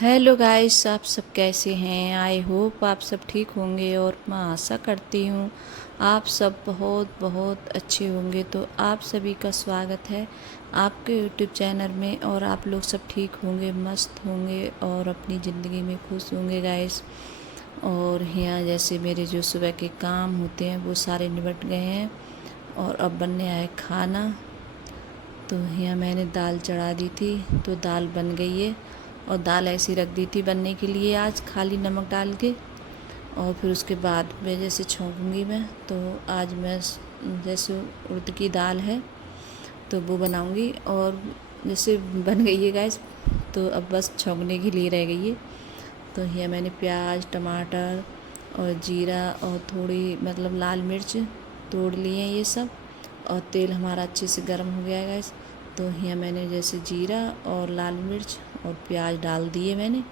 Hello guys, आप सब कैसे हैं। आई होप आप सब ठीक होंगे और मैं आशा करती हूँ आप सब बहुत बहुत अच्छे होंगे। तो आप सभी का स्वागत है आपके यूट्यूब चैनल में और आप लोग सब ठीक होंगे, मस्त होंगे और अपनी ज़िंदगी में खुश होंगे गाइस। और यहाँ जैसे मेरे जो सुबह के काम होते हैं वो सारे निपट गए हैं और अब बनने आए खाना। तो यहाँ मैंने दाल चढ़ा दी थी तो दाल बन गई है और दाल ऐसी रख दी थी बनने के लिए आज खाली नमक डाल के। और फिर उसके बाद में जैसे छौंकूँगी मैं, तो आज मैं जैसे उड़द की दाल है तो वो बनाऊँगी और जैसे बन गई है गैस, तो अब बस छौंकने के लिए रह गई है। तो यहाँ मैंने प्याज टमाटर और जीरा और थोड़ी मतलब लाल मिर्च तोड़ लिए ये सब, और तेल हमारा अच्छे से गर्म हो गया है गैस। तो यहाँ मैंने जैसे जीरा और लाल मिर्च और प्याज डाल दिए मैंने,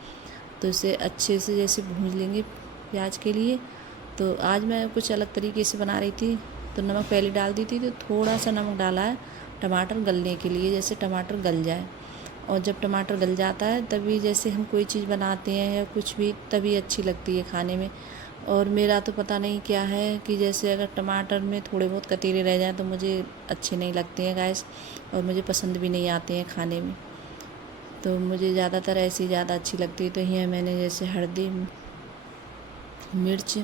तो इसे अच्छे से जैसे भून लेंगे प्याज के लिए। तो आज मैं कुछ अलग तरीके से बना रही थी, तो नमक पहले डाल दी थी, तो थोड़ा सा नमक डाला है टमाटर गलने के लिए, जैसे टमाटर गल जाए। और जब टमाटर गल जाता है तभी जैसे हम कोई चीज़ बनाते हैं या कुछ भी, तभी अच्छी लगती है खाने में। और मेरा तो पता नहीं क्या है कि जैसे अगर टमाटर में थोड़े बहुत कतीरे रह जाएँ तो मुझे अच्छे नहीं लगते हैं गाइस, और मुझे पसंद भी नहीं आते हैं खाने में। तो मुझे ज़्यादातर ऐसी ज़्यादा अच्छी लगती है। तो यहाँ मैंने जैसे हल्दी मिर्च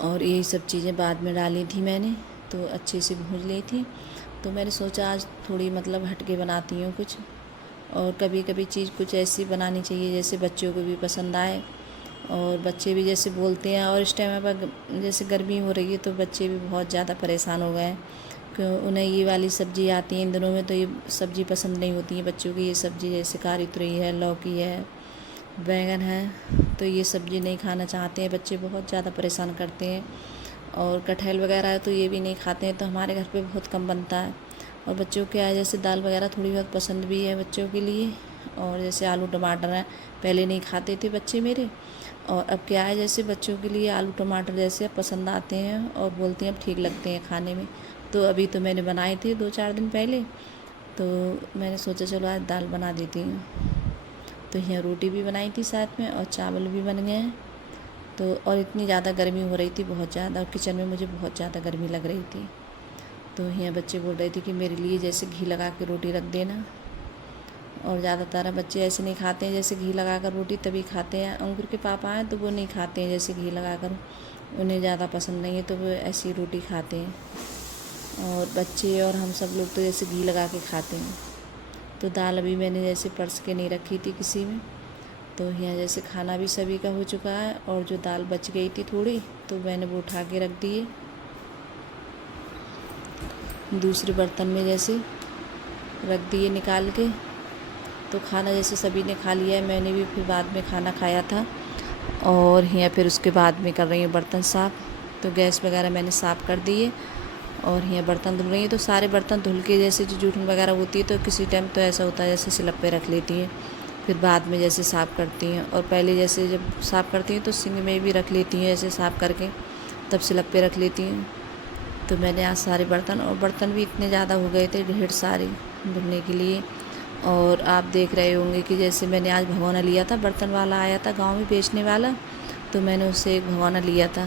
और यही सब चीज़ें बाद में डाली थी मैंने, तो अच्छे से भून ली थी। तो मैंने सोचा आज थोड़ी मतलब हटके बनाती हूँ कुछ, और कभी कभी चीज़ कुछ ऐसी बनानी चाहिए जैसे बच्चों को भी पसंद आए और बच्चे भी जैसे बोलते हैं। और इस टाइम पर जैसे गर्मी हो रही है तो बच्चे भी बहुत ज़्यादा परेशान हो गए हैं कि उन्हें ये वाली सब्ज़ी आती है इन दिनों में, तो ये सब्ज़ी पसंद नहीं होती है बच्चों की। ये सब्ज़ी जैसे कारी तुरई है, लौकी है, बैंगन है, तो ये सब्ज़ी नहीं खाना चाहते हैं बच्चे, बहुत ज़्यादा परेशान करते हैं। और कटहल वगैरह है तो ये भी नहीं खाते हैं, तो हमारे घर पे बहुत कम बनता है। और बच्चों के है जैसे दाल वगैरह थोड़ी बहुत पसंद भी है बच्चों के लिए। और जैसे आलू टमाटर है, पहले नहीं खाते थे बच्चे मेरे, और अब क्या है जैसे बच्चों के लिए आलू टमाटर जैसे अब पसंद आते हैं और बोलते हैं अब ठीक लगते हैं खाने में। तो अभी तो मैंने बनाए थे 2-4 दिन पहले, तो मैंने सोचा चलो आज दाल बना देती हूँ। तो यहाँ रोटी भी बनाई थी साथ में और चावल भी बन गए हैं। तो और इतनी ज़्यादा गर्मी हो रही थी, बहुत ज़्यादा, और किचन में मुझे बहुत ज़्यादा गर्मी लग रही थी। तो यहाँ बच्चे बोल रहे थे कि मेरे लिए जैसे घी लगा के रोटी रख देना। और ज़्यादातर बच्चे ऐसे नहीं खाते हैं जैसे घी लगा कर रोटी, तभी खाते हैं। अंकुर के पापा हैं तो वो नहीं खाते हैं जैसे घी लगा कर, उन्हें ज़्यादा पसंद नहीं है, तो वो ऐसी रोटी खाते हैं। और बच्चे और हम सब लोग तो जैसे घी लगा के खाते हैं। तो दाल अभी मैंने जैसे परस के नहीं रखी थी किसी में, तो यहाँ जैसे खाना भी सभी का हो चुका है। और जो दाल बच गई थी थोड़ी, तो मैंने वो उठा के रख दी है दूसरे बर्तन में, जैसे रख दिए निकाल के। तो खाना जैसे सभी ने खा लिया है, मैंने भी फिर बाद में खाना खाया था। और यहाँ फिर उसके बाद में कर रही हूँ बर्तन साफ़। तो गैस वगैरह मैंने साफ़ कर दिए और यहाँ बर्तन धुल रही है। तो सारे बर्तन धुल के जैसे जो जूठन वगैरह होती है तो किसी टाइम तो ऐसा होता है जैसे सिलप पे रख लेती हैं, फिर बाद में जैसे साफ़ करती हैं। और पहले जैसे जब साफ़ करती हैं तो सिंक में भी रख लेती हैं ऐसे साफ़ करके, तब सिलप पे रख लेती हैं। तो मैंने आज सारे बर्तन, और बर्तन भी इतने ज़्यादा हो गए थे ढेर सारे धुलने के लिए। और आप देख रहे होंगे कि जैसे मैंने आज भगोना लिया था, बर्तन वाला आया था गांव में बेचने वाला, तो मैंने उससे एक भगोना लिया था।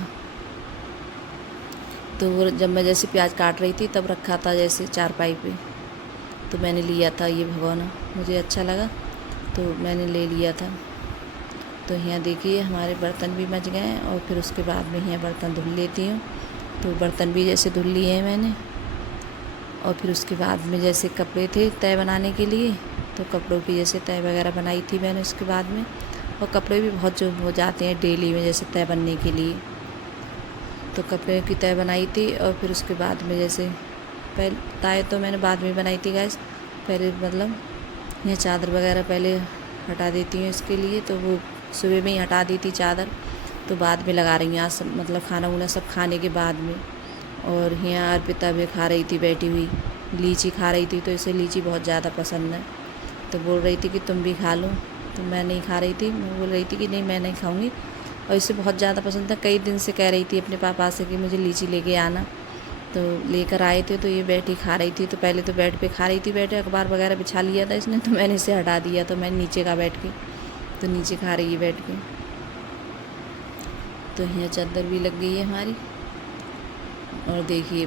तो वो जब मैं जैसे प्याज काट रही थी तब रखा था जैसे चारपाई पे, तो मैंने लिया था ये भगोना, मुझे अच्छा लगा तो मैंने ले लिया था। तो यहाँ देखिए हमारे बर्तन भी मच गए हैं। और फिर उसके बाद में यहाँ बर्तन धुल लेती हूँ। तो बर्तन भी जैसे धुल लिए हैं मैंने। और फिर उसके बाद में जैसे कपड़े थे तय बनाने के लिए, तो कपड़ों की जैसे तय वगैरह बनाई थी मैंने उसके बाद में। और कपड़े भी बहुत जो हो जाते हैं डेली में जैसे तय बनने के लिए, तो कपड़े की तय बनाई थी। और फिर उसके बाद में जैसे पहले तय तो मैंने बाद में बनाई थी गैस, पहले मतलब ये चादर वगैरह पहले हटा देती हूँ इसके लिए, तो वो सुबह में ही हटा दी थी चादर, तो बाद में लगा रही हूँ आज मतलब खाना वाना सब खाने के बाद में। और यहाँ अर्पिता भी खा रही थी बैठी हुई, लीची खा रही थी, तो इसे लीची बहुत ज़्यादा पसंद है, तो बोल रही थी कि तुम भी खा लो। तो मैं नहीं खा रही थी, मैं बोल रही थी कि नहीं मैं नहीं खाऊंगी, और इसे बहुत ज़्यादा पसंद था। कई दिन से कह रही थी अपने पापा से कि मुझे लीची लेके आना, तो लेकर आए थे। तो ये बैठी खा रही थी, तो पहले तो बेड पे खा रही थी, बैठे अखबार वगैरह बिछा लिया था इसने, तो मैंने इसे हटा दिया, तो मैं नीचे का बैठ के तो नीचे खा रही है बैठ के। तो यहाँ चादर भी लग गई है हमारी। और देखिए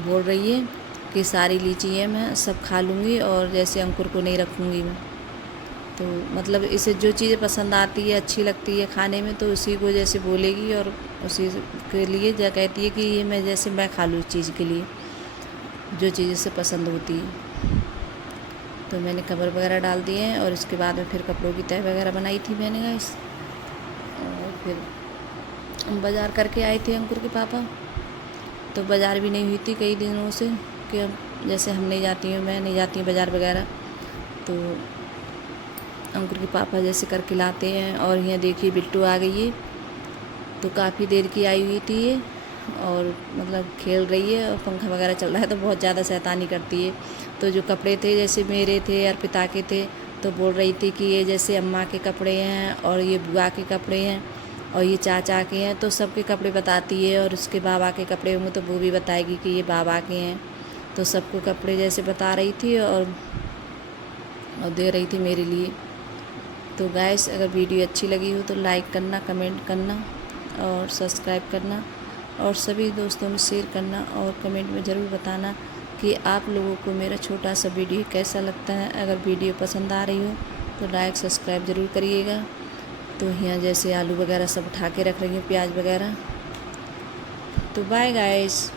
बोल रही है कि सारी लीची है मैं सब खा लूँगी और जैसे अंकुर को नहीं रखूँगी मैं। तो मतलब इसे जो चीज़ें पसंद आती है अच्छी लगती है खाने में तो उसी को जैसे बोलेगी और उसी के लिए जो कहती है कि ये मैं जैसे मैं खा लूँ इस चीज़ के लिए जो चीज़ इसे पसंद होती है। तो मैंने कवर वगैरह डाल दिए हैं और इसके बाद में फिर कपड़ों की तह वगैरह बनाई थी मैंने गाइस। और फिर हम बाज़ार करके आए थे अंकुर के पापा। तो बाज़ार भी नहीं हुई थी कई दिनों से कि अब जैसे हम नहीं जाती हूँ मैं नहीं जाती हूँ बाज़ार वगैरह। तो अंकुर के पापा जैसे करके लाते हैं। और यहाँ देखिए बिट्टू आ गई है। तो काफ़ी देर की आई हुई थी ये और मतलब खेल रही है और पंखा वगैरह चल रहा है तो बहुत ज़्यादा शैतानी करती है। तो जो कपड़े थे जैसे मेरे थे अर्पिता के थे तो बोल रही थी कि ये जैसे अम्मा के कपड़े हैं और ये बुआ के कपड़े हैं और ये चाचा के हैं। तो सबके कपड़े बताती है और उसके बाबा के कपड़े होंगे तो वो भी बताएगी कि ये बाबा के हैं। तो सबको कपड़े जैसे बता रही थी और दे रही थी मेरे लिए। तो गाइस अगर वीडियो अच्छी लगी हो तो लाइक करना, कमेंट करना और सब्सक्राइब करना और सभी दोस्तों में शेयर करना और कमेंट में ज़रूर बताना कि आप लोगों को मेरा छोटा सा वीडियो कैसा लगता है। अगर वीडियो पसंद आ रही हो तो लाइक सब्सक्राइब ज़रूर करिएगा। तो यहाँ जैसे आलू वगैरह सब उठा के रख रही हूँ, प्याज वगैरह। तो बाय गाइस।